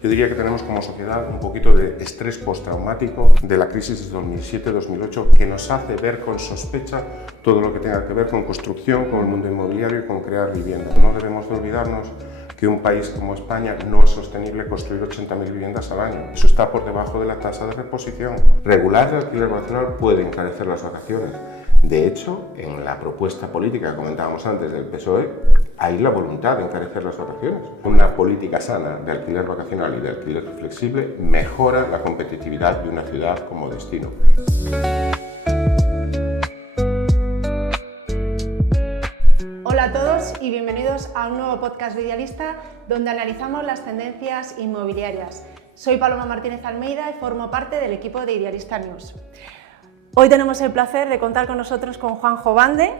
Yo diría que tenemos como sociedad un poquito de estrés postraumático de la crisis de 2007-2008 que nos hace ver con sospecha todo lo que tenga que ver con construcción, con el mundo inmobiliario y con crear viviendas. No debemos de olvidarnos que un país como España no es sostenible construir 80.000 viviendas al año. Eso está por debajo de la tasa de reposición. Regular el alquiler vacacional puede encarecer las vacaciones. De hecho, en la propuesta política que comentábamos antes del PSOE, hay la voluntad de encarecer las vacaciones. Una política sana de alquiler vacacional y de alquiler flexible mejora la competitividad de una ciudad como destino. Hola a todos y bienvenidos a un nuevo podcast de Idealista donde analizamos las tendencias inmobiliarias. Soy Paloma Martínez Almeida y formo parte del equipo de Idealista News. Hoy tenemos el placer de contar con nosotros con Juanjo Bande.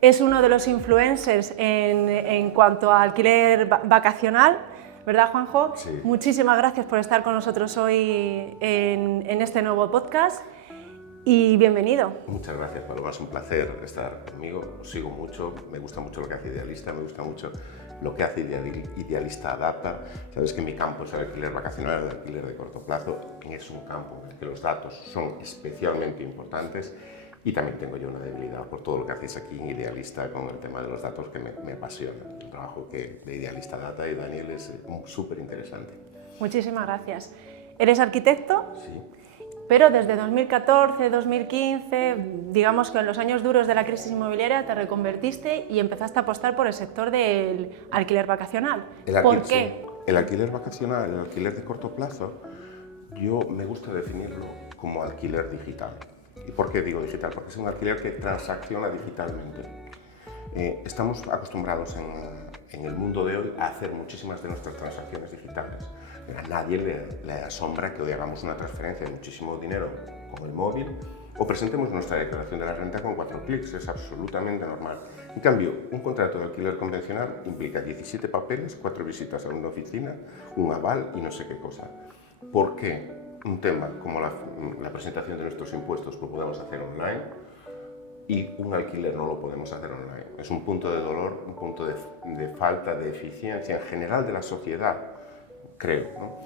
Es uno de los influencers en cuanto a alquiler vacacional, ¿verdad, Juanjo? Sí. Muchísimas gracias por estar con nosotros hoy en este nuevo podcast y bienvenido. Muchas gracias, Paloma. Es un placer estar conmigo. Os sigo mucho, me gusta mucho lo que hace Idealista, me gusta mucho lo que hace Idealista Adapta. Sabes que mi campo es el alquiler vacacional, el alquiler de corto plazo. Es un campo en el que los datos son especialmente importantes. Y también tengo yo una debilidad por todo lo que hacéis aquí en Idealista con el tema de los datos que me apasiona. El trabajo de Idealista Data y Daniel es súper interesante. Muchísimas gracias. ¿Eres arquitecto? Sí. Pero desde 2014, 2015, digamos que en los años duros de la crisis inmobiliaria te reconvertiste y empezaste a apostar por el sector del alquiler vacacional. ¿Por qué? Sí. El alquiler vacacional, el alquiler de corto plazo, yo me gusta definirlo como alquiler digital. ¿Y por qué digo digital? Porque es un alquiler que transacciona digitalmente. Estamos acostumbrados en el mundo de hoy a hacer muchísimas de nuestras transacciones digitales. A nadie le asombra que hoy hagamos una transferencia de muchísimo dinero con el móvil o presentemos nuestra declaración de la renta con 4 clics. Es absolutamente normal. En cambio, un contrato de alquiler convencional implica 17 papeles, 4 visitas a una oficina, un aval y no sé qué cosa. ¿Por qué? Un tema como la presentación de nuestros impuestos lo podemos hacer online y un alquiler no lo podemos hacer online. Es un punto de dolor, un punto de falta de eficiencia en general de la sociedad, creo, ¿no?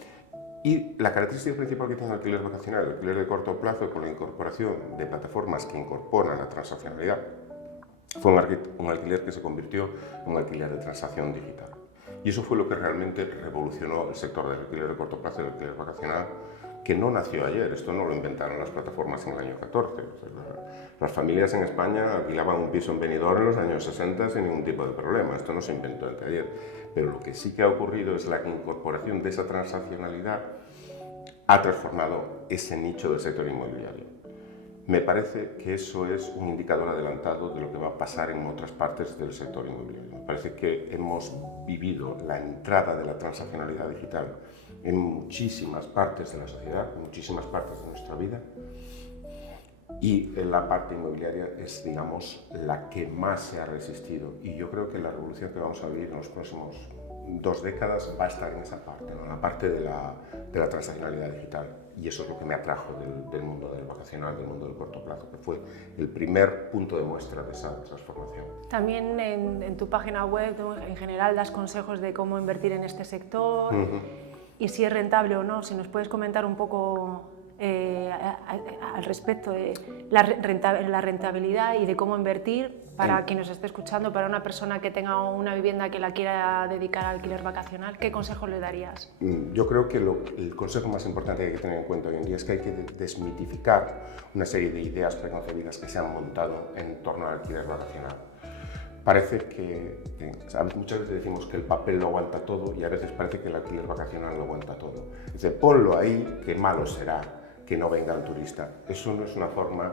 Y la característica principal que tiene el alquiler vacacional, el alquiler de corto plazo, con la incorporación de plataformas que incorporan la transaccionalidad, fue un alquiler que se convirtió en un alquiler de transacción digital. Y eso fue lo que realmente revolucionó el sector del alquiler de corto plazo y el alquiler vacacional, que no nació ayer. Esto no lo inventaron las plataformas en el año 14. Las familias en España alquilaban un piso en Benidorm en los años 60 sin ningún tipo de problema. Esto no se inventó entre ayer. Pero lo que sí que ha ocurrido es la incorporación de esa transaccionalidad ha transformado ese nicho del sector inmobiliario. Me parece que eso es un indicador adelantado de lo que va a pasar en otras partes del sector inmobiliario. Me parece que hemos vivido la entrada de la transaccionalidad digital en muchísimas partes de la sociedad, en muchísimas partes de nuestra vida, y en la parte inmobiliaria es, digamos, la que más se ha resistido. Y yo creo que la revolución que vamos a vivir en los próximos 2 décadas va a estar en esa parte, ¿no? En la parte de la transaccionalidad digital. Y eso es lo que me atrajo del mundo del vacacional, del mundo del corto plazo, que fue el primer punto de muestra de esa transformación. También en tu página web, en general, das consejos de cómo invertir en este sector y si es rentable o no. Si nos puedes comentar un poco al respecto de la rentabilidad y de cómo invertir para quien nos esté escuchando, para una persona que tenga una vivienda que la quiera dedicar al alquiler vacacional, ¿qué consejo le darías? Yo creo que el consejo más importante que hay que tener en cuenta hoy en día es que hay que desmitificar una serie de ideas preconcebidas que se han montado en torno al alquiler vacacional. Parece que muchas veces decimos que el papel lo aguanta todo y a veces parece que el alquiler vacacional lo aguanta todo. Dice, ponlo ahí, que malo será que no venga el turista. Eso no es una forma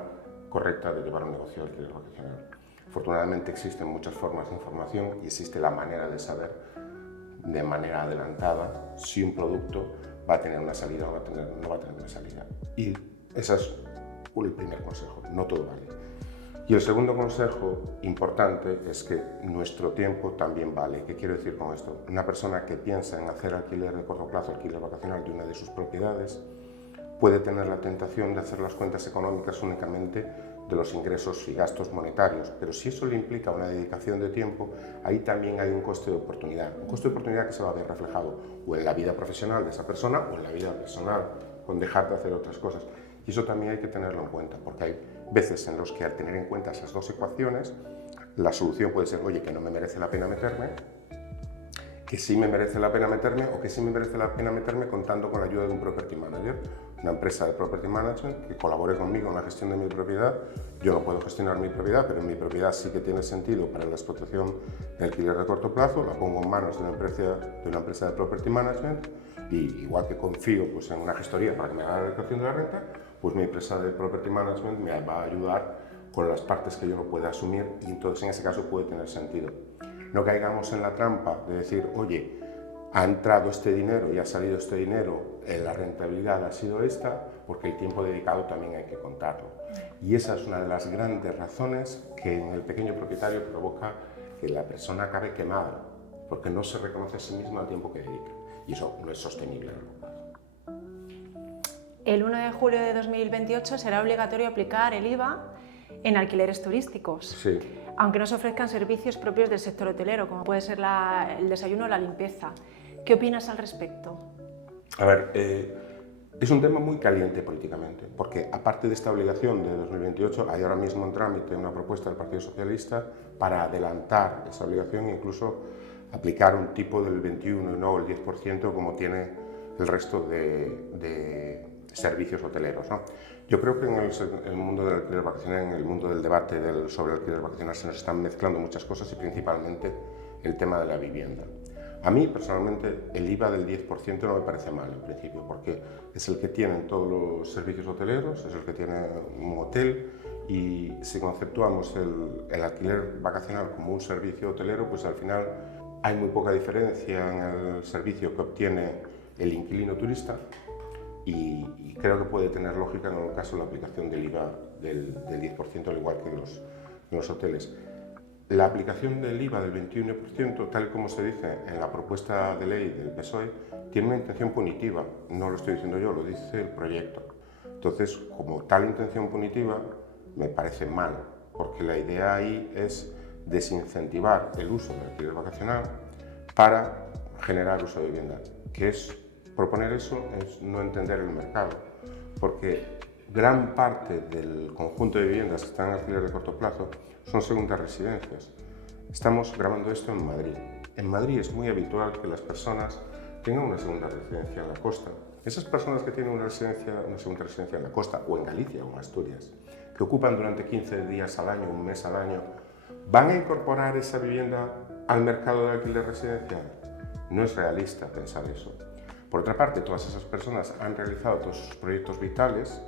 correcta de llevar un negocio de alquiler vacacional. Afortunadamente existen muchas formas de información y existe la manera de saber de manera adelantada si un producto va a tener una salida o no va a tener una salida. Y ese es el primer consejo, no todo vale. Y el segundo consejo importante es que nuestro tiempo también vale. ¿Qué quiero decir con esto? Una persona que piensa en hacer alquiler de corto plazo, alquiler vacacional de una de sus propiedades, puede tener la tentación de hacer las cuentas económicas únicamente de los ingresos y gastos monetarios, pero si eso le implica una dedicación de tiempo, ahí también hay un coste de oportunidad que se va a ver reflejado o en la vida profesional de esa persona o en la vida personal, con dejar de hacer otras cosas. Y eso también hay que tenerlo en cuenta, porque hay veces en los que al tener en cuenta esas dos ecuaciones, la solución puede ser, oye, que no me merece la pena meterme, que sí me merece la pena meterme o que sí me merece la pena meterme contando con la ayuda de un property manager, una empresa de property management que colabore conmigo en la gestión de mi propiedad. Yo no puedo gestionar mi propiedad, pero mi propiedad sí que tiene sentido para la explotación de alquiler de corto plazo, la pongo en manos de una empresa de property management y igual que confío pues, en una gestoría para que me haga la declaración de la renta, pues mi empresa de property management me va a ayudar con las partes que yo no pueda asumir y entonces en ese caso puede tener sentido. No caigamos en la trampa de decir, oye, ha entrado este dinero y ha salido este dinero, la rentabilidad ha sido esta, porque el tiempo dedicado también hay que contarlo. Y esa es una de las grandes razones que en el pequeño propietario provoca que la persona acabe quemada, porque no se reconoce a sí misma el tiempo que dedica. Y eso no es sostenible a largo plazo. El 1 de julio de 2028 será obligatorio aplicar el IVA en alquileres turísticos, sí, aunque no se ofrezcan servicios propios del sector hotelero, como puede ser el desayuno o la limpieza. ¿Qué opinas al respecto? A ver, es un tema muy caliente políticamente, porque aparte de esta obligación de 2028, hay ahora mismo en trámite una propuesta del Partido Socialista para adelantar esa obligación e incluso aplicar un tipo del 21 y no el 10% como tiene el resto de servicios hoteleros, ¿no? Yo creo que en el mundo del alquiler vacacional, en el mundo del debate sobre el alquiler vacacional se nos están mezclando muchas cosas y principalmente el tema de la vivienda. A mí personalmente el IVA del 10% no me parece mal en principio, porque es el que tienen todos los servicios hoteleros, es el que tiene un hotel y si conceptuamos el alquiler vacacional como un servicio hotelero, pues al final hay muy poca diferencia en el servicio que obtiene el inquilino turista. Y creo que puede tener lógica en el caso de la aplicación del IVA del 10%, al igual que en los hoteles. La aplicación del IVA del 21%, tal como se dice en la propuesta de ley del PSOE, tiene una intención punitiva. No lo estoy diciendo yo, lo dice el proyecto. Entonces, como tal intención punitiva, me parece mal, porque la idea ahí es desincentivar el uso del alquiler vacacional para generar uso de vivienda, que es proponer eso es no entender el mercado, porque gran parte del conjunto de viviendas que están en alquiler de corto plazo son segundas residencias. Estamos grabando esto en Madrid. En Madrid es muy habitual que las personas tengan una segunda residencia en la costa. Esas personas que tienen una segunda residencia en la costa o en Galicia o en Asturias, que ocupan durante 15 días al año, un mes al año, ¿van a incorporar esa vivienda al mercado de alquiler residencial? No es realista pensar eso. Por otra parte, todas esas personas han realizado todos sus proyectos vitales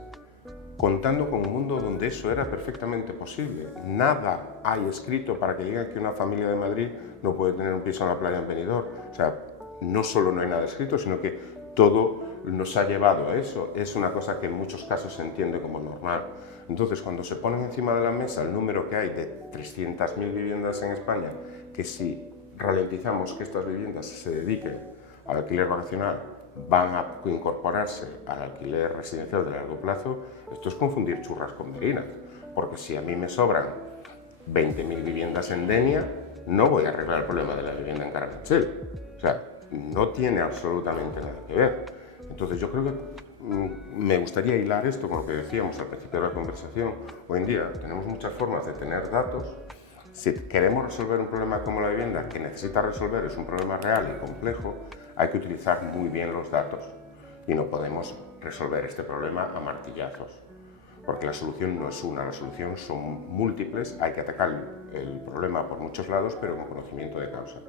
contando con un mundo donde eso era perfectamente posible. Nada hay escrito para que digan que una familia de Madrid no puede tener un piso en la playa en Benidorm. O sea, no solo no hay nada escrito, sino que todo nos ha llevado a eso. Es una cosa que en muchos casos se entiende como normal. Entonces, cuando se ponen encima de la mesa el número que hay de 300.000 viviendas en España, que si ralentizamos que estas viviendas se dediquen al alquiler vacacional, van a incorporarse al alquiler residencial de largo plazo, esto es confundir churras con merinas, porque si a mí me sobran 20.000 viviendas en Denia, no voy a arreglar el problema de la vivienda en Carabanchel. O sea, no tiene absolutamente nada que ver. Entonces yo creo que me gustaría hilar esto con lo que decíamos al principio de la conversación. Hoy en día tenemos muchas formas de tener datos. Si queremos resolver un problema como la vivienda, que necesita resolver, es un problema real y complejo, hay que utilizar muy bien los datos y no podemos resolver este problema a martillazos, porque la solución no es una, la solución son múltiples, hay que atacar el problema por muchos lados, pero con conocimiento de causa.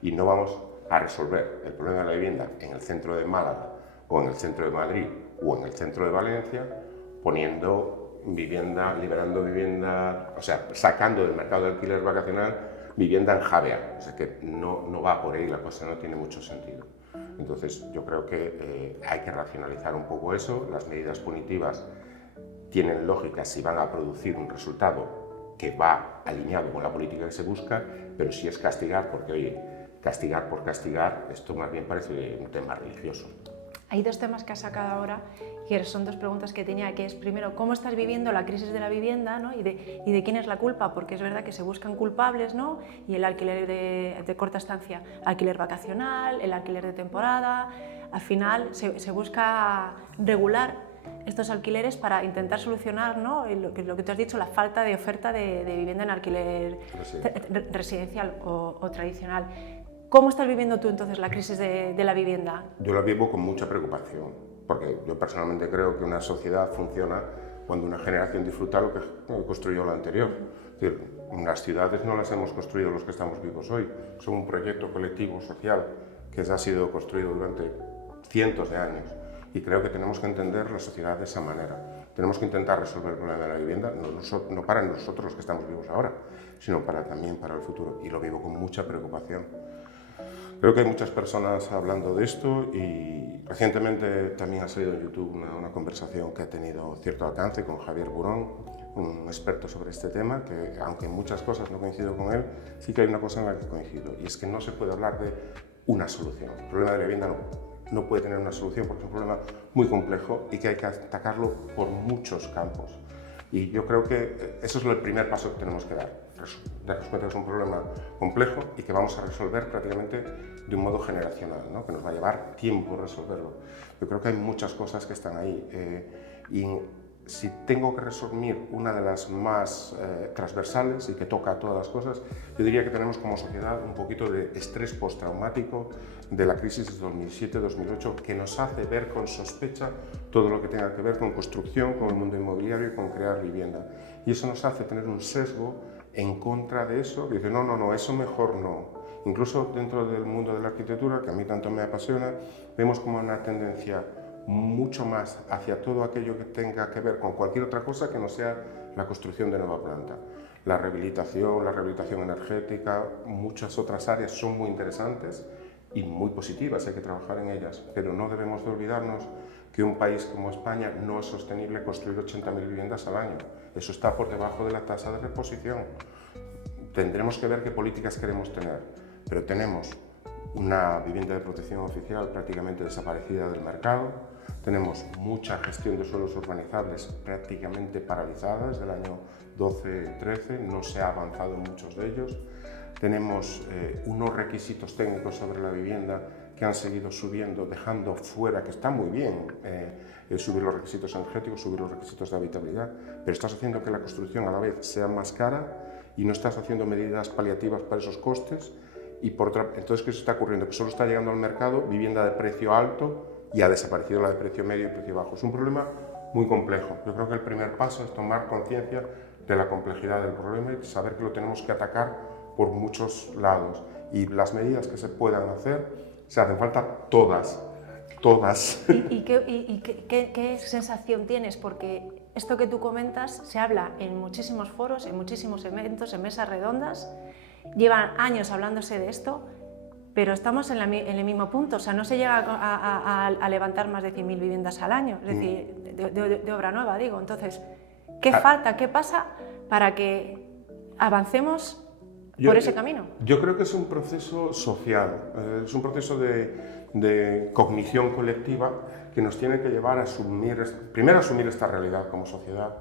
Y no vamos a resolver el problema de la vivienda en el centro de Málaga o en el centro de Madrid o en el centro de Valencia poniendo vivienda, liberando vivienda, o sea, sacando del mercado de alquiler vacacional vivienda en Javea. O sea que no va por ahí la cosa, no tiene mucho sentido. Entonces yo creo que hay que racionalizar un poco eso. Las medidas punitivas tienen lógica si van a producir un resultado que va alineado con la política que se busca, pero si es castigar, porque oye, castigar por castigar, esto más bien parece un tema religioso. Hay dos temas que has sacado ahora, que son dos preguntas que tenía, que es primero, ¿cómo estás viviendo la crisis de la vivienda, ¿no? y de quién es la culpa? Porque es verdad que se buscan culpables, ¿no? Y el alquiler de corta estancia, alquiler vacacional, el alquiler de temporada, al final se busca regular estos alquileres para intentar solucionar, ¿no? lo que tú has dicho, la falta de oferta de vivienda en alquiler residencial o tradicional. ¿Cómo estás viviendo tú entonces la crisis de la vivienda? Yo la vivo con mucha preocupación, porque yo personalmente creo que una sociedad funciona cuando una generación disfruta lo que construyó la anterior. Es decir, las ciudades no las hemos construido los que estamos vivos hoy, son un proyecto colectivo social que ha sido construido durante cientos de años. Y creo que tenemos que entender la sociedad de esa manera. Tenemos que intentar resolver el problema de la vivienda, no para nosotros los que estamos vivos ahora, sino también para el futuro. Y lo vivo con mucha preocupación. Creo que hay muchas personas hablando de esto y recientemente también ha salido en YouTube una conversación que ha tenido cierto alcance con Javier Burón, un experto sobre este tema, que aunque en muchas cosas no coincido con él, sí que hay una cosa en la que coincido, y es que no se puede hablar de una solución. El problema de la vivienda no puede tener una solución porque es un problema muy complejo y que hay que atacarlo por muchos campos. Y yo creo que eso es el primer paso que tenemos que dar. Darnos cuenta que es un problema complejo y que vamos a resolver prácticamente de un modo generacional, ¿no? Que nos va a llevar tiempo resolverlo. Yo creo que hay muchas cosas que están ahí y si tengo que resumir una de las más transversales y que toca a todas las cosas, yo diría que tenemos como sociedad un poquito de estrés postraumático de la crisis de 2007-2008 que nos hace ver con sospecha todo lo que tenga que ver con construcción, con el mundo inmobiliario y con crear vivienda. Y eso nos hace tener un sesgo en contra de eso, que dice, no, eso mejor no. Incluso dentro del mundo de la arquitectura, que a mí tanto me apasiona, vemos como una tendencia mucho más hacia todo aquello que tenga que ver con cualquier otra cosa que no sea la construcción de nueva planta. La rehabilitación energética, muchas otras áreas son muy interesantes y muy positivas, hay que trabajar en ellas, pero no debemos de olvidarnos que un país como España no es sostenible construir 80.000 viviendas al año. Eso está por debajo de la tasa de reposición. Tendremos que ver qué políticas queremos tener, pero tenemos una vivienda de protección oficial prácticamente desaparecida del mercado, tenemos mucha gestión de suelos urbanizables prácticamente paralizada desde el año 12-13, no se ha avanzado en muchos de ellos, tenemos unos requisitos técnicos sobre la vivienda que han seguido subiendo, dejando fuera, que está muy bien, subir los requisitos energéticos, subir los requisitos de habitabilidad, pero estás haciendo que la construcción a la vez sea más cara y no estás haciendo medidas paliativas para esos costes. Y entonces, ¿qué se está ocurriendo? Que solo está llegando al mercado vivienda de precio alto y ha desaparecido la de precio medio y precio bajo. Es un problema muy complejo. Yo creo que el primer paso es tomar conciencia de la complejidad del problema y saber que lo tenemos que atacar por muchos lados. Y las medidas que se puedan hacer, se hacen falta todas. ¿Y qué sensación tienes? Porque esto que tú comentas se habla en muchísimos foros, en muchísimos eventos, en mesas redondas. Llevan años hablándose de esto, pero estamos en el mismo punto. O sea, no se llega a levantar más de 100.000 viviendas al año, es decir, de obra nueva, digo. Entonces, ¿qué falta? ¿Qué pasa para que avancemos por ese camino? Yo creo que es un proceso social, es un proceso de cognición colectiva que nos tiene que llevar a asumir esta realidad como sociedad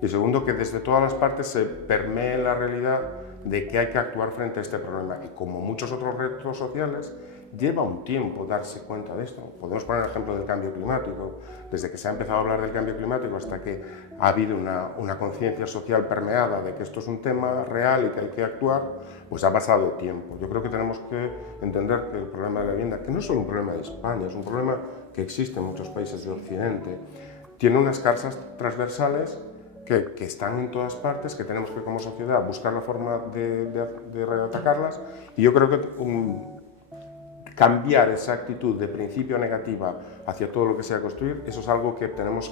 y segundo, que desde todas las partes se permee la realidad de que hay que actuar frente a este problema y como muchos otros retos sociales lleva un tiempo darse cuenta de esto. Podemos poner el ejemplo del cambio climático. Desde que se ha empezado a hablar del cambio climático hasta que ha habido una conciencia social permeada de que esto es un tema real y que hay que actuar, pues ha pasado tiempo. Yo creo que tenemos que entender que el problema de la vivienda, que no es solo un problema de España, es un problema que existe en muchos países de Occidente, tiene unas causas transversales que están en todas partes, que tenemos que como sociedad buscar la forma de reatacarlas y yo creo que cambiar esa actitud de principio negativa hacia todo lo que sea construir, eso es algo que tenemos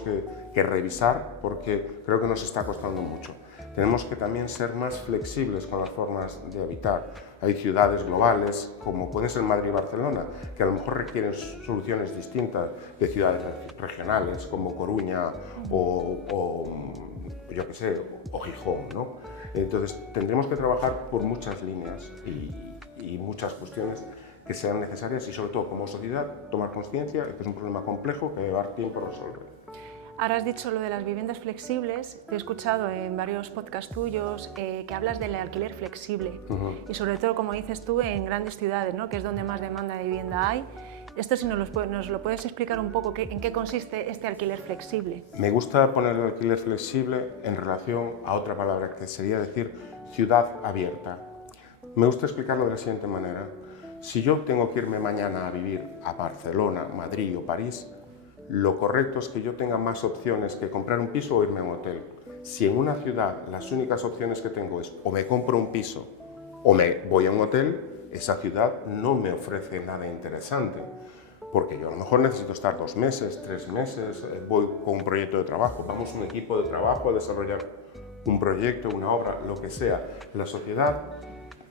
que revisar porque creo que nos está costando mucho. Tenemos que también ser más flexibles con las formas de habitar. Hay ciudades globales, como puede ser Madrid y Barcelona, que a lo mejor requieren soluciones distintas de ciudades regionales, como Coruña o yo qué sé, o Gijón, ¿no? Entonces, tendremos que trabajar por muchas líneas y muchas cuestiones que sean necesarias y sobre todo como sociedad tomar conciencia de que es un problema complejo que va a llevar tiempo a resolver. Ahora has dicho lo de las viviendas flexibles, te he escuchado en varios podcasts tuyos que hablas del alquiler flexible y sobre todo, como dices tú, en grandes ciudades, ¿no? Que es donde más demanda de vivienda hay. Esto, si nos lo puedes explicar un poco, ¿en qué consiste este alquiler flexible? Me gusta poner el alquiler flexible en relación a otra palabra que sería decir ciudad abierta. Me gusta explicarlo de la siguiente manera. Si yo tengo que irme mañana a vivir a Barcelona, Madrid o París, lo correcto es que yo tenga más opciones que comprar un piso o irme a un hotel. Si en una ciudad las únicas opciones que tengo es o me compro un piso o me voy a un hotel, esa ciudad no me ofrece nada interesante. Porque yo a lo mejor necesito estar 2 meses, 3 meses, voy con un proyecto de trabajo, vamos un equipo de trabajo a desarrollar un proyecto, una obra, lo que sea. La sociedad,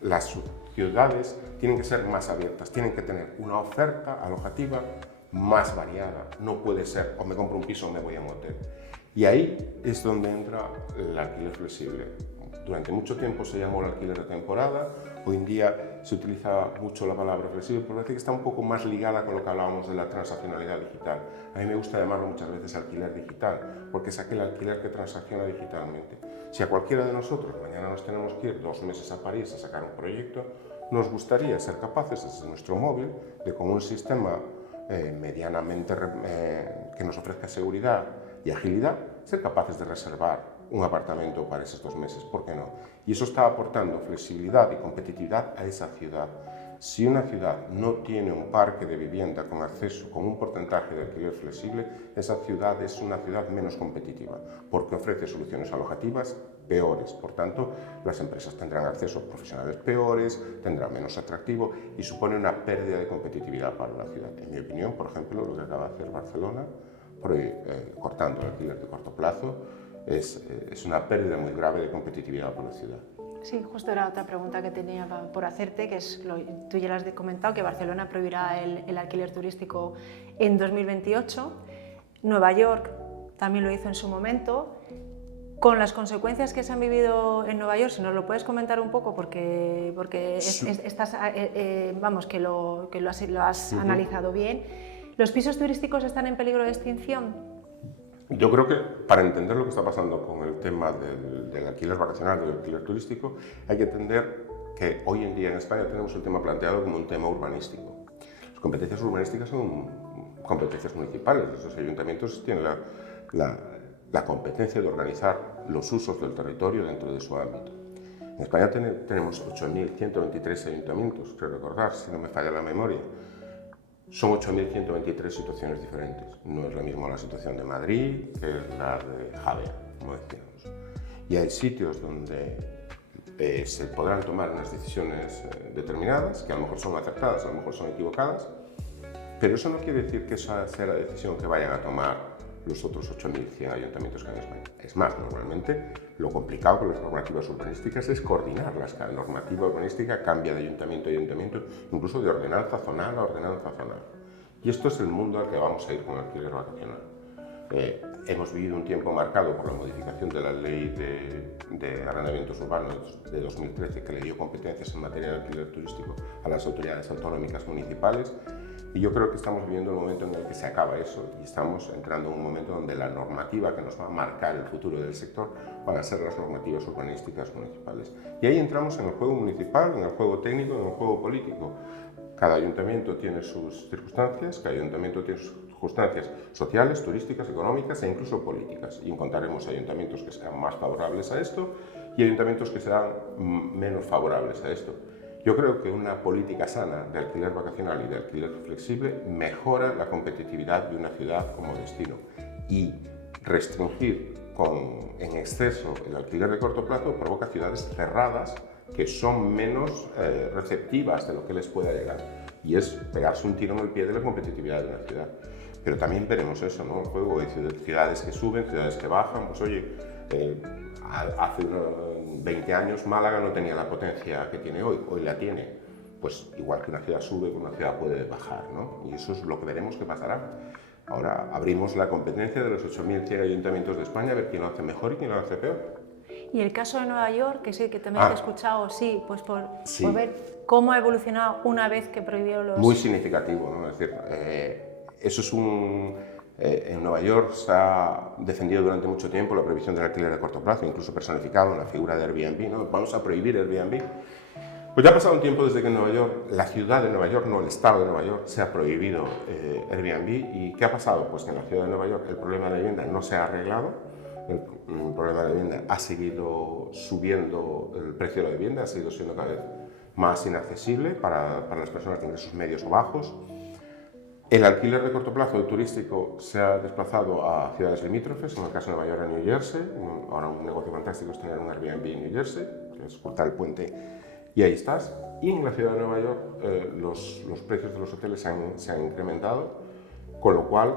las ciudades tienen que ser más abiertas, tienen que tener una oferta alojativa más variada. No puede ser o me compro un piso o me voy a un hotel. Y ahí es donde entra el alquiler flexible. Durante mucho tiempo se llamó el alquiler de temporada, hoy en día se utiliza mucho la palabra flexible, pero parece que está un poco más ligada con lo que hablábamos de la transaccionalidad digital. A mí me gusta llamarlo muchas veces alquiler digital, porque es aquel alquiler que transacciona digitalmente. Si a cualquiera de nosotros mañana nos tenemos que ir 2 meses a París a sacar un proyecto, nos gustaría ser capaces desde nuestro móvil de, con un sistema medianamente que nos ofrezca seguridad y agilidad, ser capaces de reservar un apartamento para esos 2 meses, ¿por qué no? Y eso está aportando flexibilidad y competitividad a esa ciudad. Si una ciudad no tiene un parque de vivienda con acceso, con un porcentaje de alquiler flexible, esa ciudad es una ciudad menos competitiva, porque ofrece soluciones alojativas peores. Por tanto, las empresas tendrán acceso a profesionales peores, tendrán menos atractivo y supone una pérdida de competitividad para la ciudad. En mi opinión, por ejemplo, lo que acaba de hacer Barcelona, cortando el alquiler de corto plazo, es una pérdida muy grave de competitividad para la ciudad. Sí, justo era otra pregunta que tenía por hacerte, que es, tú ya lo has comentado, que Barcelona prohibirá el alquiler turístico en 2028. Nueva York también lo hizo en su momento. Con las consecuencias que se han vivido en Nueva York, si nos lo puedes comentar un poco, porque vamos, que lo has analizado bien. ¿Los pisos turísticos están en peligro de extinción? Yo creo que para entender lo que está pasando con el tema del alquiler vacacional, del alquiler turístico, hay que entender que hoy en día en España tenemos el tema planteado como un tema urbanístico. Las competencias urbanísticas son competencias municipales. Los ayuntamientos tienen la competencia de organizar los usos del territorio dentro de su ámbito. En España tenemos 8.123 ayuntamientos, creo recordar, si no me falla la memoria. Son 8.123 situaciones diferentes. No es la misma la situación de Madrid que la de Javea, como decíamos. Y hay sitios donde se podrán tomar unas decisiones determinadas, que a lo mejor son acertadas, a lo mejor son equivocadas, pero eso no quiere decir que esa sea la decisión que vayan a tomar los otros 8.100 ayuntamientos que hay en España. Es más, normalmente lo complicado con las normativas urbanísticas es coordinarlas. Cada normativa urbanística cambia de ayuntamiento a ayuntamiento, incluso de ordenanza zonal a ordenanza zonal. Y esto es el mundo al que vamos a ir con el alquiler vacacional. Hemos vivido un tiempo marcado por la modificación de la ley de arrendamientos urbanos de 2013, que le dio competencias en materia de alquiler turístico a las autoridades autonómicas municipales. Y yo creo que estamos viviendo el momento en el que se acaba eso y estamos entrando en un momento donde la normativa que nos va a marcar el futuro del sector van a ser las normativas urbanísticas municipales. Y ahí entramos en el juego municipal, en el juego técnico, en el juego político. Cada ayuntamiento tiene sus circunstancias, cada ayuntamiento tiene sus circunstancias sociales, turísticas, económicas e incluso políticas. Y encontraremos ayuntamientos que serán más favorables a esto y ayuntamientos que serán menos favorables a esto. Yo creo que una política sana de alquiler vacacional y de alquiler flexible mejora la competitividad de una ciudad como destino, y restringir en exceso el alquiler de corto plazo provoca ciudades cerradas que son menos receptivas de lo que les pueda llegar, y es pegarse un tiro en el pie de la competitividad de una ciudad. Pero también veremos eso, ¿no? El juego de ciudades que suben, ciudades que bajan. Pues oye, hace unos 20 años Málaga no tenía la potencia que tiene hoy la tiene. Pues igual que una ciudad sube, una ciudad puede bajar, ¿no? Y eso es lo que veremos que pasará. Ahora abrimos la competencia de los 8.100 ayuntamientos de España a ver quién lo hace mejor y quién lo hace peor. Y el caso de Nueva York, que sí, que también te he escuchado, sí, pues por ver cómo ha evolucionado una vez que prohibió los... Muy significativo, ¿no? Es decir, eso es en Nueva York se ha defendido durante mucho tiempo la prohibición del alquiler de corto plazo, incluso personificado en la figura de Airbnb, ¿no? Vamos a prohibir Airbnb. Pues ya ha pasado un tiempo desde que en Nueva York, la ciudad de Nueva York, no el estado de Nueva York, se ha prohibido Airbnb. ¿Y qué ha pasado? Pues que en la ciudad de Nueva York el problema de la vivienda no se ha arreglado, el problema de la vivienda ha seguido subiendo, el precio de la vivienda ha seguido siendo cada vez más inaccesible para las personas de ingresos medios o bajos. El alquiler de corto plazo turístico se ha desplazado a ciudades limítrofes, en el caso de Nueva York a New Jersey. Ahora un negocio fantástico es tener un Airbnb en New Jersey, que es cortar el puente y ahí estás. Y en la ciudad de Nueva York los precios de los hoteles se han incrementado, con lo cual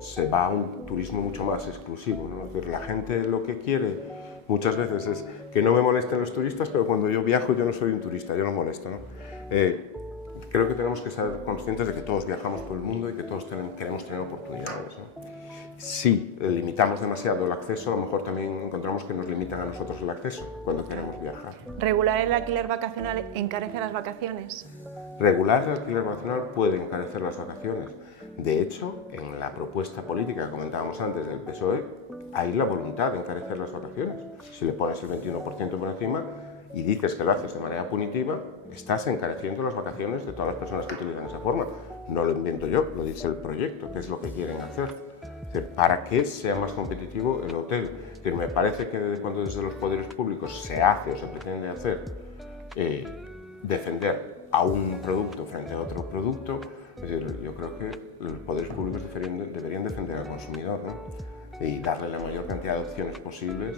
se va a un turismo mucho más exclusivo, ¿no? Es decir, la gente lo que quiere muchas veces es que no me molesten los turistas, pero cuando yo viajo yo no soy un turista, yo no molesto, ¿no? Creo que tenemos que ser conscientes de que todos viajamos por el mundo y que todos queremos tener oportunidades, ¿no? Si limitamos demasiado el acceso, a lo mejor también encontramos que nos limitan a nosotros el acceso cuando queremos viajar. ¿Regular el alquiler vacacional encarece las vacaciones? Regular el alquiler vacacional puede encarecer las vacaciones. De hecho, en la propuesta política que comentábamos antes del PSOE, hay la voluntad de encarecer las vacaciones. Si le pones el 21% por encima y dices que lo haces de manera punitiva, estás encareciendo las vacaciones de todas las personas que utilizan esa forma. No lo invento yo, lo dice el proyecto, que es lo que quieren hacer. Es decir, para que sea más competitivo el hotel. Es decir, me parece que cuando desde los poderes públicos se hace o se pretende hacer defender a un producto frente a otro producto, es decir, yo creo que los poderes públicos deberían defender al consumidor, ¿no? Y darle la mayor cantidad de opciones posibles,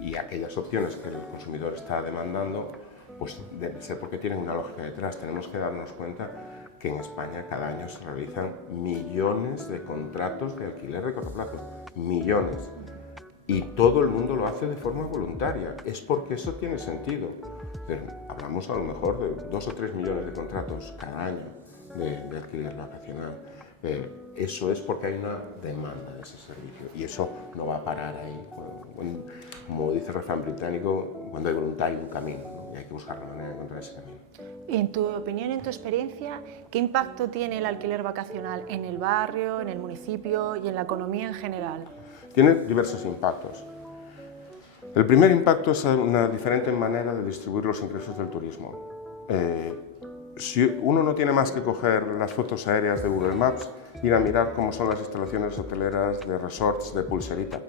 y aquellas opciones que el consumidor está demandando, pues debe ser porque tienen una lógica detrás. Tenemos que darnos cuenta que en España cada año se realizan millones de contratos de alquiler de corto plazo, millones, y todo el mundo lo hace de forma voluntaria. Es porque eso tiene sentido. Hablamos a lo mejor de 2 o 3 millones de contratos cada año de alquiler vacacional. Eso es porque hay una demanda de ese servicio y eso no va a parar ahí. Como dice el refrán británico, cuando hay voluntad hay un camino, ¿no? Y hay que buscar la manera de encontrar ese camino. En tu opinión, en tu experiencia, ¿qué impacto tiene el alquiler vacacional en el barrio, en el municipio y en la economía en general? Tiene diversos impactos. El primer impacto es una diferente manera de distribuir los ingresos del turismo. Si uno no tiene más que coger las fotos aéreas de Google Maps, ir a mirar cómo son las instalaciones hoteleras de resorts de pulserita.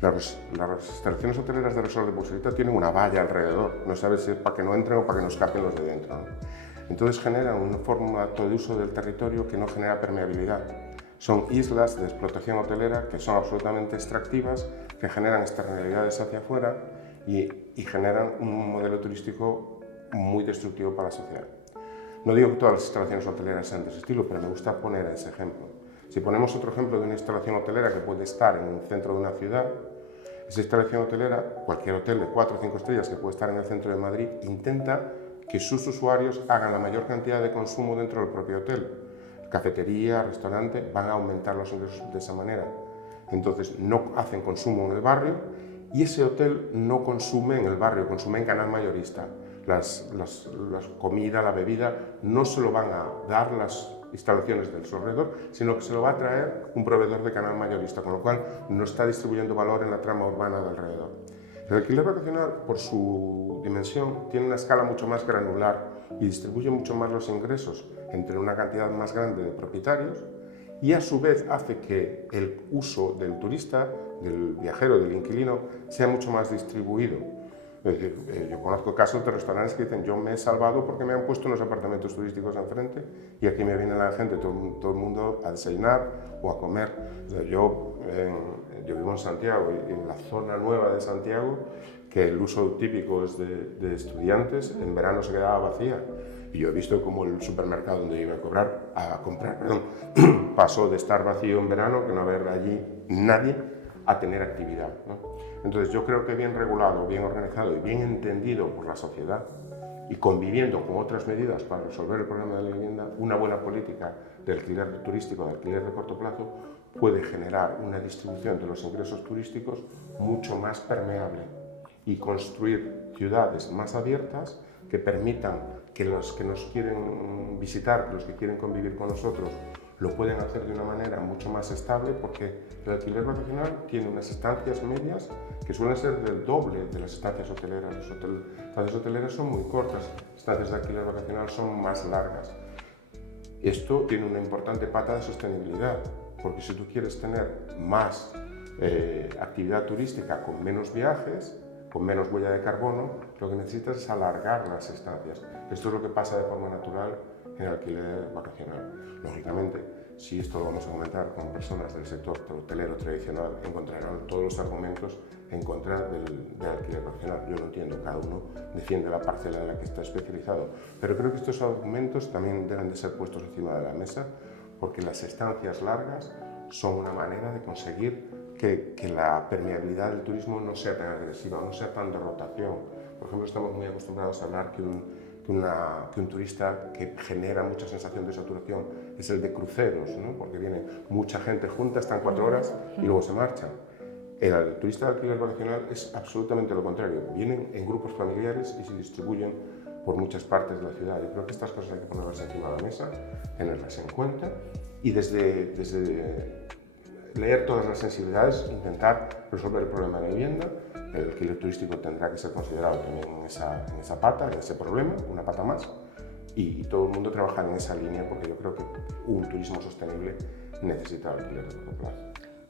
Las instalaciones hoteleras de resort de pulserita tienen una valla alrededor, no sabes si es para que no entren o para que no escapen los de dentro, ¿no? Entonces generan un formato de uso del territorio que no genera permeabilidad. Son islas de explotación hotelera que son absolutamente extractivas, que generan externalidades hacia afuera y generan un modelo turístico muy destructivo para la sociedad. No digo que todas las instalaciones hoteleras sean de ese estilo, pero me gusta poner ese ejemplo. Si ponemos otro ejemplo de una instalación hotelera que puede estar en el centro de una ciudad, esa instalación hotelera, cualquier hotel de 4 o 5 estrellas que puede estar en el centro de Madrid, intenta que sus usuarios hagan la mayor cantidad de consumo dentro del propio hotel. Cafetería, restaurante, van a aumentar los ingresos de esa manera. Entonces no hacen consumo en el barrio y ese hotel no consume en el barrio, consume en canal mayorista. La comida, la bebida, no se lo van a dar las instalaciones del alrededor, sino que se lo va a traer un proveedor de canal mayorista, con lo cual no está distribuyendo valor en la trama urbana de alrededor. El alquiler vacacional, por su dimensión, tiene una escala mucho más granular y distribuye mucho más los ingresos entre una cantidad más grande de propietarios y a su vez hace que el uso del turista, del viajero, del inquilino, sea mucho más distribuido. Es decir, yo conozco casos de restaurantes que dicen yo me he salvado porque me han puesto unos apartamentos turísticos enfrente y aquí me viene la gente, todo el mundo a desayunar o a comer. O sea, yo vivo en Santiago y en la zona nueva de Santiago, que el uso típico es de estudiantes, en verano se quedaba vacía. Y yo he visto cómo el supermercado donde iba a comprar, pasó de estar vacío en verano, que no haber allí nadie, a tener actividad, ¿no? Entonces yo creo que bien regulado, bien organizado y bien entendido por la sociedad y conviviendo con otras medidas para resolver el problema de la vivienda, una buena política de alquiler turístico, de alquiler de corto plazo, puede generar una distribución de los ingresos turísticos mucho más permeable y construir ciudades más abiertas que permitan que los que nos quieren visitar, los que quieren convivir con nosotros, lo pueden hacer de una manera mucho más estable, porque el alquiler vacacional tiene unas estancias medias que suelen ser del doble de las estancias hoteleras. Las estancias hoteleras son muy cortas, las estancias de alquiler vacacional son más largas. Esto tiene una importante pata de sostenibilidad, porque si tú quieres tener más actividad turística con menos viajes, con menos huella de carbono, lo que necesitas es alargar las estancias. Esto es lo que pasa de forma natural en el alquiler vacacional. Lógicamente, si esto lo vamos a comentar con personas del sector hotelero tradicional, encontrarán todos los argumentos en contra del alquiler vacacional. Yo lo entiendo, cada uno defiende la parcela en la que está especializado, pero creo que estos argumentos también deben de ser puestos encima de la mesa, porque las estancias largas son una manera de conseguir que la permeabilidad del turismo no sea tan agresiva, no sea tan de rotación. Por ejemplo, estamos muy acostumbrados a hablar que un turista que genera mucha sensación de saturación es el de cruceros, ¿no? Porque viene mucha gente junta, están 4 horas y luego se marchan. El turista de alquiler vacacional es absolutamente lo contrario. Vienen en grupos familiares y se distribuyen por muchas partes de la ciudad. Yo creo que estas cosas hay que ponerlas encima de la mesa, tenerlas en cuenta y desde leer todas las sensibilidades, intentar resolver el problema de la vivienda. El alquiler turístico tendrá que ser considerado también en esa pata, en ese problema, una pata más, y todo el mundo trabajar en esa línea, porque yo creo que un turismo sostenible necesita alquiler de corto plazo.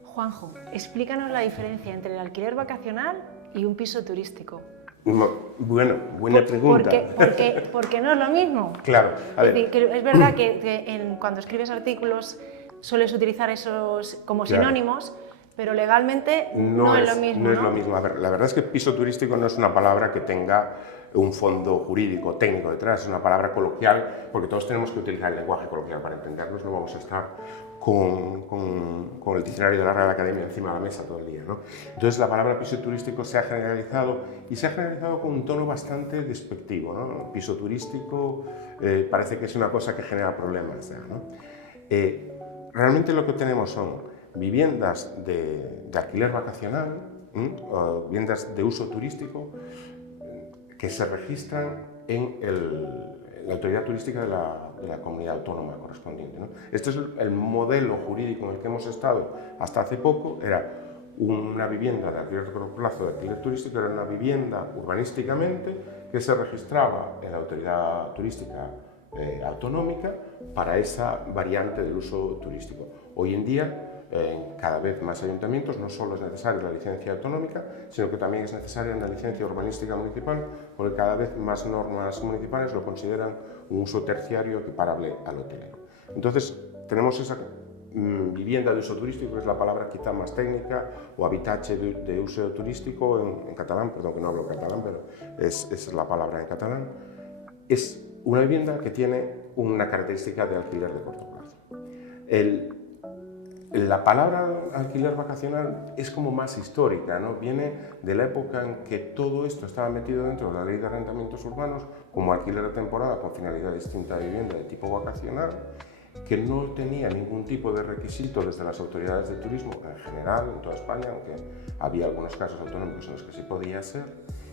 Juanjo, explícanos la diferencia entre el alquiler vacacional y un piso turístico. Bueno, buena pregunta. Porque no es lo mismo. Claro, a ver. Es decir, que es verdad que cuando escribes artículos sueles utilizar esos como sinónimos, pero legalmente no es lo mismo. No es lo mismo. A ver, la verdad es que piso turístico no es una palabra que tenga un fondo jurídico, técnico detrás, es una palabra coloquial, porque todos tenemos que utilizar el lenguaje coloquial para entendernos, no vamos a estar con el diccionario de la Real Academia encima de la mesa todo el día, ¿no? Entonces la palabra piso turístico se ha generalizado, y se ha generalizado con un tono bastante despectivo, ¿no? Piso turístico parece que es una cosa que genera problemas, ¿no? Realmente lo que tenemos son viviendas de alquiler vacacional, o viviendas de uso turístico, que se registran en la autoridad turística de la comunidad autónoma correspondiente, ¿no? Este es el modelo jurídico en el que hemos estado hasta hace poco. Era una vivienda de alquiler de corto plazo, de alquiler turístico, era una vivienda urbanísticamente que se registraba en la autoridad turística autonómica para esa variante del uso turístico. Hoy en día, en cada vez más ayuntamientos, no solo es necesaria la licencia autonómica, sino que también es necesaria una licencia urbanística municipal, porque cada vez más normas municipales lo consideran un uso terciario equiparable al hotelero. Entonces, tenemos esa vivienda de uso turístico, que es la palabra quizá más técnica, o habitache de uso turístico en catalán, perdón que no hablo catalán, pero es la palabra en catalán. Es una vivienda que tiene una característica de alquiler de corto plazo. La palabra alquiler vacacional es como más histórica, ¿no? Viene de la época en que todo esto estaba metido dentro de la Ley de Arrendamientos Urbanos como alquiler de temporada con finalidad distinta de vivienda de tipo vacacional, que no tenía ningún tipo de requisito desde las autoridades de turismo en general, en toda España, aunque había algunos casos autonómicos en los que sí podía ser,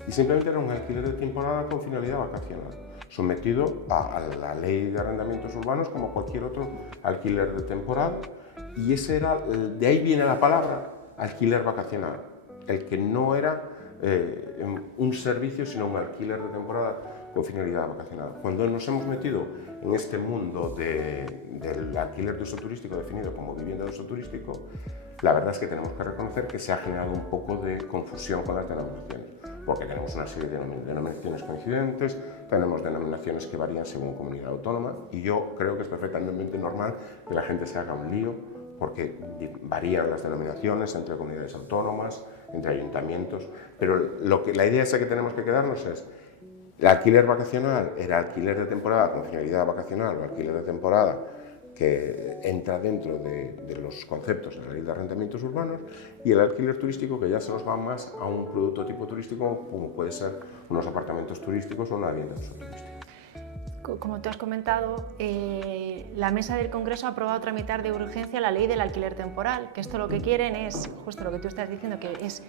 y simplemente era un alquiler de temporada con finalidad vacacional, sometido a la Ley de Arrendamientos Urbanos como cualquier otro alquiler de temporada. Y de ahí viene la palabra alquiler vacacional, el que no era un servicio, sino un alquiler de temporada con finalidad vacacional. Cuando nos hemos metido en este mundo del alquiler de uso turístico, definido como vivienda de uso turístico, la verdad es que tenemos que reconocer que se ha generado un poco de confusión con las denominaciones, porque tenemos una serie de denominaciones coincidentes, tenemos denominaciones que varían según comunidad autónoma, y yo creo que es perfectamente normal que la gente se haga un lío, porque varían las denominaciones entre comunidades autónomas, entre ayuntamientos, pero la idea esa que tenemos que quedarnos es: el alquiler vacacional era alquiler de temporada con finalidad vacacional o alquiler de temporada que entra dentro de los conceptos de la Ley de Arrendamientos Urbanos, y el alquiler turístico, que ya se nos va más a un producto tipo turístico, como puede ser unos apartamentos turísticos o una vivienda de uso turístico. como tú has comentado, la mesa del Congreso ha aprobado tramitar de urgencia la ley del alquiler temporal, que esto lo que quieren es, justo lo que tú estás diciendo, que es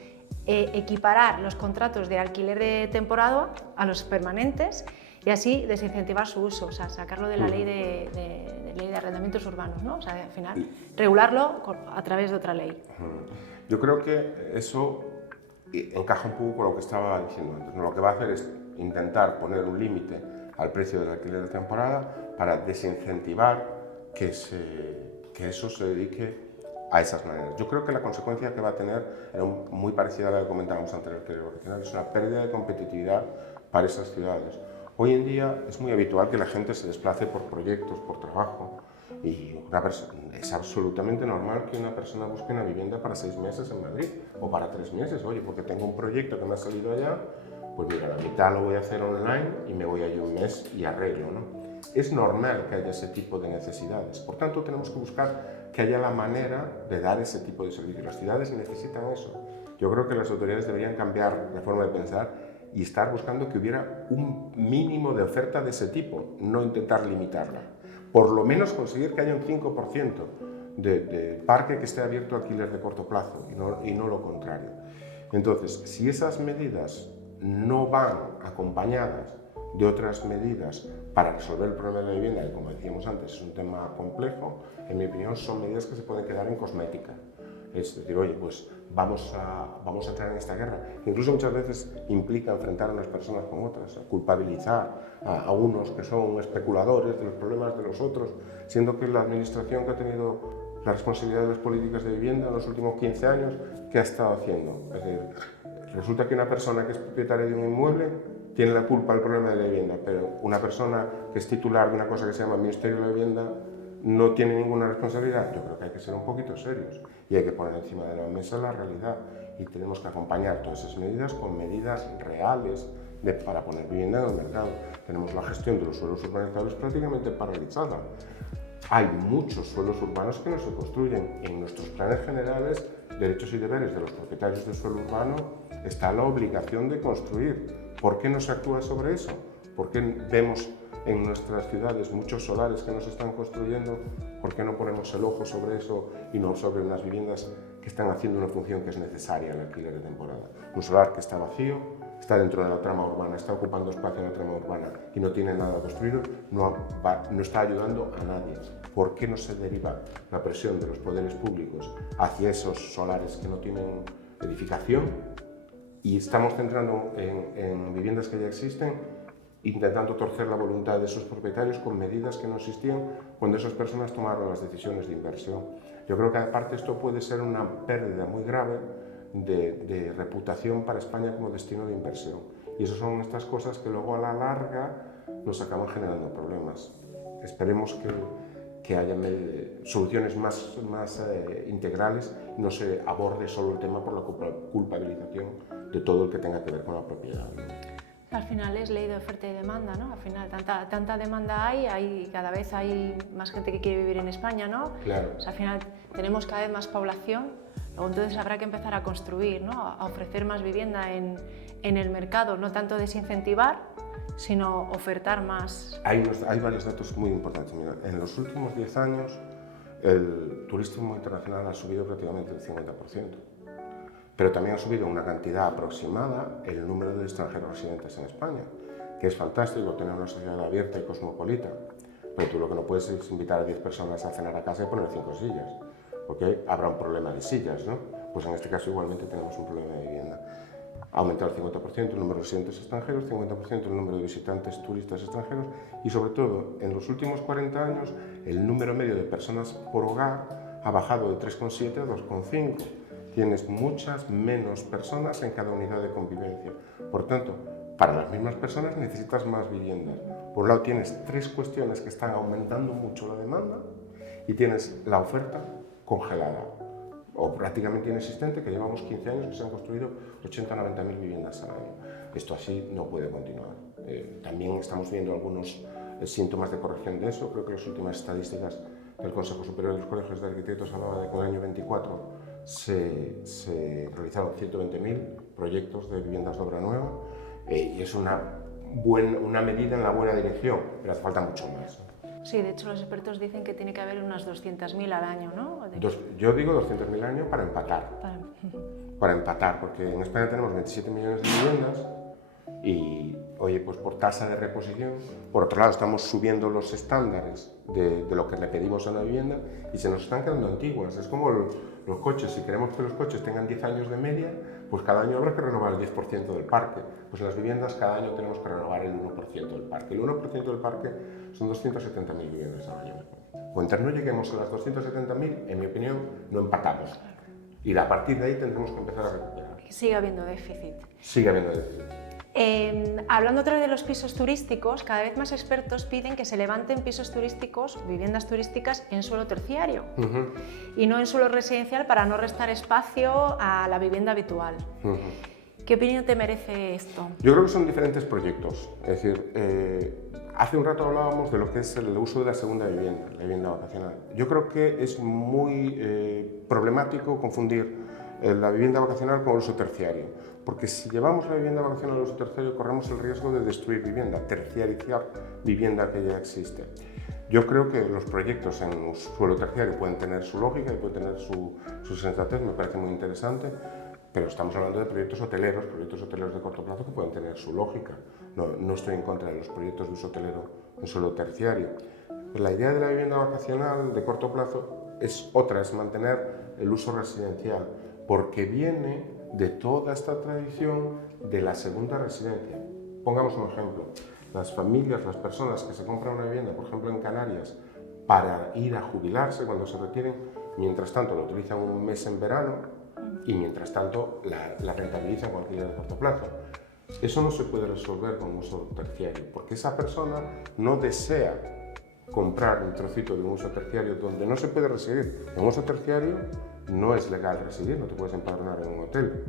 equiparar los contratos de alquiler de temporada a los permanentes y así desincentivar su uso, o sea, sacarlo de la ley de arrendamientos urbanos, ¿no? O sea, al final, regularlo a través de otra ley. Yo creo que eso encaja un poco con lo que estaba diciendo antes, ¿no? Lo que va a hacer es intentar poner un límite al precio del alquiler de temporada para desincentivar que eso se dedique a esas maneras. Yo creo que la consecuencia que va a tener era muy parecida a la que comentábamos anteriormente, es una pérdida de competitividad para esas ciudades. Hoy en día es muy habitual que la gente se desplace por proyectos, por trabajo, y es absolutamente normal que una persona busque una vivienda para 6 meses en Madrid o para 3 meses. Oye, porque tengo un proyecto que me ha salido allá, pues mira, la mitad lo voy a hacer online y me voy allí un mes y arreglo, ¿no? Es normal que haya ese tipo de necesidades. Por tanto, tenemos que buscar que haya la manera de dar ese tipo de servicios. Las ciudades necesitan eso. Yo creo que las autoridades deberían cambiar la forma de pensar y estar buscando que hubiera un mínimo de oferta de ese tipo, no intentar limitarla. Por lo menos conseguir que haya un 5% de parque que esté abierto a alquiler de corto plazo y no lo contrario. Entonces, si esas medidas no van acompañadas de otras medidas para resolver el problema de la vivienda, que como decíamos antes es un tema complejo, en mi opinión son medidas que se pueden quedar en cosmética. Es decir, oye, pues vamos a entrar en esta guerra. Incluso muchas veces implica enfrentar a unas personas con otras, culpabilizar a unos que son especuladores de los problemas de los otros, siendo que la administración que ha tenido la responsabilidad de las políticas de vivienda en los últimos 15 años, ¿qué ha estado haciendo? Es decir, resulta que una persona que es propietaria de un inmueble tiene la culpa del problema de la vivienda, pero una persona que es titular de una cosa que se llama Ministerio de la Vivienda no tiene ninguna responsabilidad. Yo creo que hay que ser un poquito serios y hay que poner encima de la mesa la realidad y tenemos que acompañar todas esas medidas con medidas reales para poner vivienda en el mercado. Tenemos la gestión de los suelos urbanizados prácticamente paralizada. Hay muchos suelos urbanos que no se construyen. En nuestros planes generales, derechos y deberes de los propietarios del suelo urbano, está la obligación de construir. ¿Por qué no se actúa sobre eso? ¿Por qué vemos en nuestras ciudades muchos solares que no se están construyendo? ¿Por qué no ponemos el ojo sobre eso y no sobre unas viviendas que están haciendo una función que es necesaria en el alquiler de temporada? Un solar que está vacío, está dentro de la trama urbana, está ocupando espacio en la trama urbana y no tiene nada construido, no está ayudando a nadie. ¿Por qué no se deriva la presión de los poderes públicos hacia esos solares que no tienen edificación y estamos centrando en viviendas que ya existen, intentando torcer la voluntad de esos propietarios con medidas que no existían cuando esas personas tomaron las decisiones de inversión? Yo creo que aparte esto puede ser una pérdida muy grave de reputación para España como destino de inversión. Y esas son estas cosas que luego a la larga nos acaban generando problemas. Esperemos que haya soluciones más integrales y no se aborde solo el tema por la culpabilización de todo el que tenga que ver con la propiedad. Al final es ley de oferta y demanda, ¿no? Al final tanta demanda hay, cada vez hay más gente que quiere vivir en España, ¿no? Claro. O sea, al final tenemos cada vez más población, luego entonces habrá que empezar a construir, ¿no? A ofrecer más vivienda en el mercado, no tanto desincentivar, sino ofertar más. Hay varios datos muy importantes. Mira, en los últimos 10 años el turismo internacional ha subido prácticamente el 50%. Pero también ha subido una cantidad aproximada el número de extranjeros residentes en España, que es fantástico tener una sociedad abierta y cosmopolita. Pero tú lo que no puedes es invitar a 10 personas a cenar a casa y poner 5 sillas, porque habrá un problema de sillas, ¿no? Pues en este caso igualmente tenemos un problema de vivienda. Ha aumentado el 50% el número de residentes extranjeros, 50% el número de visitantes turistas extranjeros y sobre todo en los últimos 40 años el número medio de personas por hogar ha bajado de 3,7 a 2,5. Tienes muchas menos personas en cada unidad de convivencia. Por tanto, para las mismas personas necesitas más viviendas. Por un lado tienes 3 cuestiones que están aumentando mucho la demanda y tienes la oferta congelada o prácticamente inexistente, que llevamos 15 años que se han construido 80 o 90.000 viviendas al año. Esto así no puede continuar. También estamos viendo algunos síntomas de corrección de eso. Creo que las últimas estadísticas del Consejo Superior de los Colegios de Arquitectos hablaba de que en el año 24 se realizaron 120.000 proyectos de viviendas de obra nueva y es una una medida en la buena dirección, pero hace falta mucho más. Sí, de hecho los expertos dicen que tiene que haber unas 200.000 al año, ¿no? Yo digo 200.000 al año para empatar. Para empatar, porque en España tenemos 27 millones de viviendas y, oye, pues por tasa de reposición, por otro lado estamos subiendo los estándares de lo que le pedimos a una vivienda y se nos están quedando antiguas. Es como los coches, si queremos que los coches tengan 10 años de media, pues cada año habrá que renovar el 10% del parque. Pues en las viviendas cada año tenemos que renovar el 1% del parque. El 1% del parque son 270.000 viviendas al año. Mientras no lleguemos a las 270.000, en mi opinión, no empatamos. Y a partir de ahí tendremos que empezar a recuperar. Sigue habiendo déficit. Sigue habiendo déficit. Hablando otra vez de los pisos turísticos, cada vez más expertos piden que se levanten pisos turísticos, viviendas turísticas en suelo terciario y no en suelo residencial para no restar espacio a la vivienda habitual. ¿Qué opinión te merece esto? Yo creo que son diferentes proyectos. Es decir, hace un rato hablábamos de lo que es el uso de la segunda vivienda, la vivienda vacacional. Yo creo que es muy problemático confundir la vivienda vacacional con el uso terciario. Porque si llevamos la vivienda vacacional al uso terciario, corremos el riesgo de destruir vivienda, terciarizar vivienda que ya existe. Yo creo que los proyectos en suelo terciario pueden tener su lógica y pueden tener su sensatez, me parece muy interesante, pero estamos hablando de proyectos hoteleros de corto plazo que pueden tener su lógica. No estoy en contra de los proyectos de uso hotelero en suelo terciario. Pero la idea de la vivienda vacacional de corto plazo es otra, es mantener el uso residencial, porque viene de toda esta tradición de la segunda residencia. Pongamos un ejemplo, las familias, las personas que se compran una vivienda, por ejemplo en Canarias, para ir a jubilarse cuando se retiren, mientras tanto lo utilizan un mes en verano y mientras tanto la rentabilizan con alquiler de corto plazo. Eso no se puede resolver con un uso terciario, porque esa persona no desea comprar un trocito de un uso terciario donde no se puede residir. En un uso terciario no es legal residir, no te puedes empadronar en un hotel.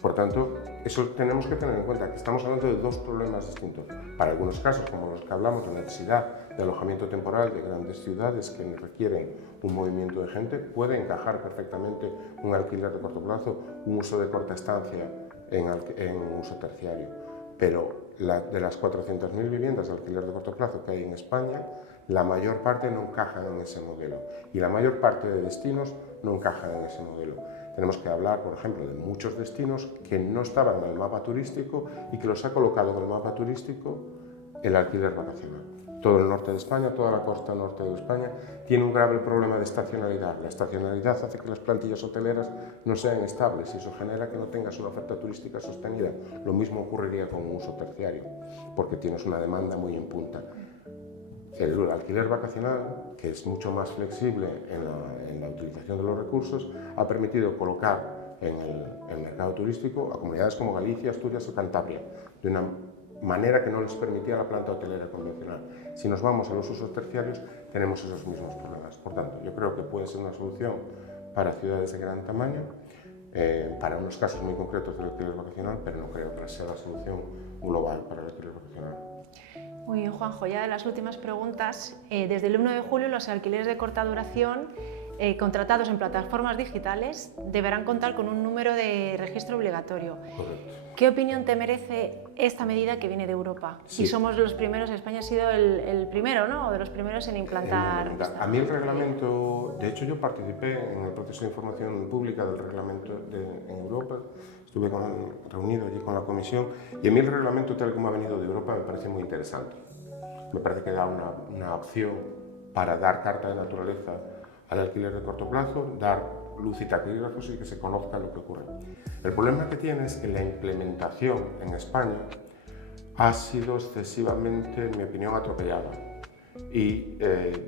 Por tanto, eso tenemos que tener en cuenta, que estamos hablando de dos problemas distintos. Para algunos casos, como los que hablamos, la necesidad de alojamiento temporal de grandes ciudades que requieren un movimiento de gente, puede encajar perfectamente un alquiler de corto plazo, un uso de corta estancia en un uso terciario. Pero de las 400.000 viviendas de alquiler de corto plazo que hay en España, la mayor parte no encajan en ese modelo y la mayor parte de destinos no encajan en ese modelo. Tenemos que hablar, por ejemplo, de muchos destinos que no estaban en el mapa turístico y que los ha colocado en el mapa turístico el alquiler vacacional. Todo el norte de España, toda la costa norte de España, tiene un grave problema de estacionalidad. La estacionalidad hace que las plantillas hoteleras no sean estables y eso genera que no tengas una oferta turística sostenida. Lo mismo ocurriría con un uso terciario, porque tienes una demanda muy en punta. El alquiler vacacional, que es mucho más flexible en la utilización de los recursos, ha permitido colocar en el mercado turístico a comunidades como Galicia, Asturias o Cantabria, de una manera que no les permitía la planta hotelera convencional. Si nos vamos a los usos terciarios, tenemos esos mismos problemas. Por tanto, yo creo que puede ser una solución para ciudades de gran tamaño, para unos casos muy concretos del alquiler vacacional, pero no creo que sea la solución global para el alquiler vacacional. Muy bien, Juanjo, ya de las últimas preguntas. Desde el 1 de julio los alquileres de corta duración contratados en plataformas digitales deberán contar con un número de registro obligatorio. Correcto. ¿Qué opinión te merece esta medida que viene de Europa? Sí. Y somos los primeros, España ha sido el primero, ¿no? O de los primeros en implantar. A mí el reglamento, de hecho yo participé en el proceso de información pública del reglamento en Europa, estuve reunido allí con la Comisión y a mí el reglamento tal como ha venido de Europa me parece muy interesante. Me parece que da una opción para dar carta de naturaleza al alquiler de corto plazo, dar luz y taquígrafos y que se conozca lo que ocurre. El problema que tiene es que la implementación en España ha sido excesivamente, en mi opinión, atropellada y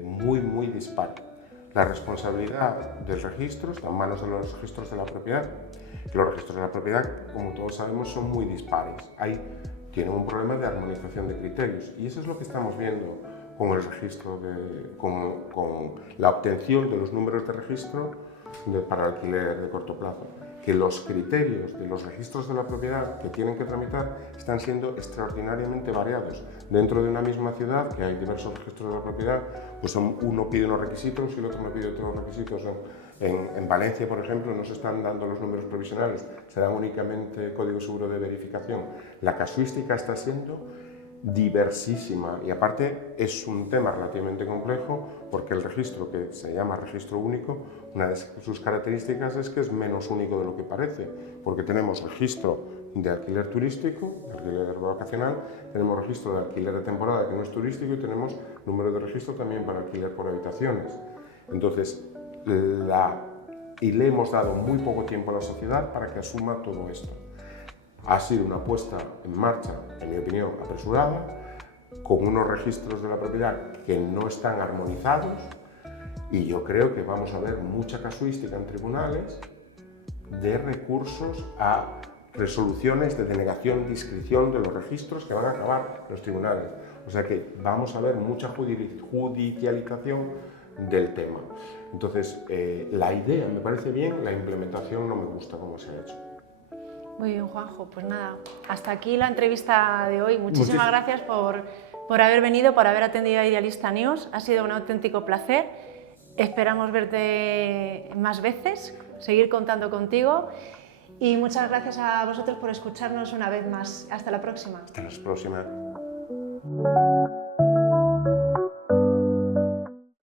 muy dispar. La responsabilidad del registro está en manos de los registros de la propiedad. Los registros de la propiedad, como todos sabemos, son muy dispares. Tienen un problema de armonización de criterios y eso es lo que estamos viendo con el registro, con la obtención de los números de registro para alquiler de corto plazo. Que los criterios de los registros de la propiedad que tienen que tramitar están siendo extraordinariamente variados. Dentro de una misma ciudad, que hay diversos registros de la propiedad, pues uno pide unos requisitos y el otro no pide otros requisitos. En Valencia, por ejemplo, no se están dando los números provisionales, se dan únicamente código seguro de verificación. La casuística está siendo diversísima, y aparte es un tema relativamente complejo porque el registro, que se llama registro único, una de sus características es que es menos único de lo que parece, porque tenemos registro de alquiler turístico, de alquiler vacacional, tenemos registro de alquiler de temporada que no es turístico y tenemos número de registro también para alquiler por habitaciones. Entonces, y le hemos dado muy poco tiempo a la sociedad para que asuma todo esto. Ha sido una puesta en marcha, en mi opinión, apresurada, con unos registros de la propiedad que no están armonizados, y yo creo que vamos a ver mucha casuística en tribunales de recursos a resoluciones de denegación de inscripción de los registros que van a acabar en los tribunales. O sea que vamos a ver mucha judicialización del tema. Entonces, la idea me parece bien, la implementación no me gusta cómo se ha hecho. Muy bien, Juanjo. Pues nada, hasta aquí la entrevista de hoy. Muchísimas gracias por haber venido, por haber atendido a Idealista News. Ha sido un auténtico placer. Esperamos verte más veces, seguir contando contigo. Y muchas gracias a vosotros por escucharnos una vez más. Hasta la próxima. Hasta la próxima.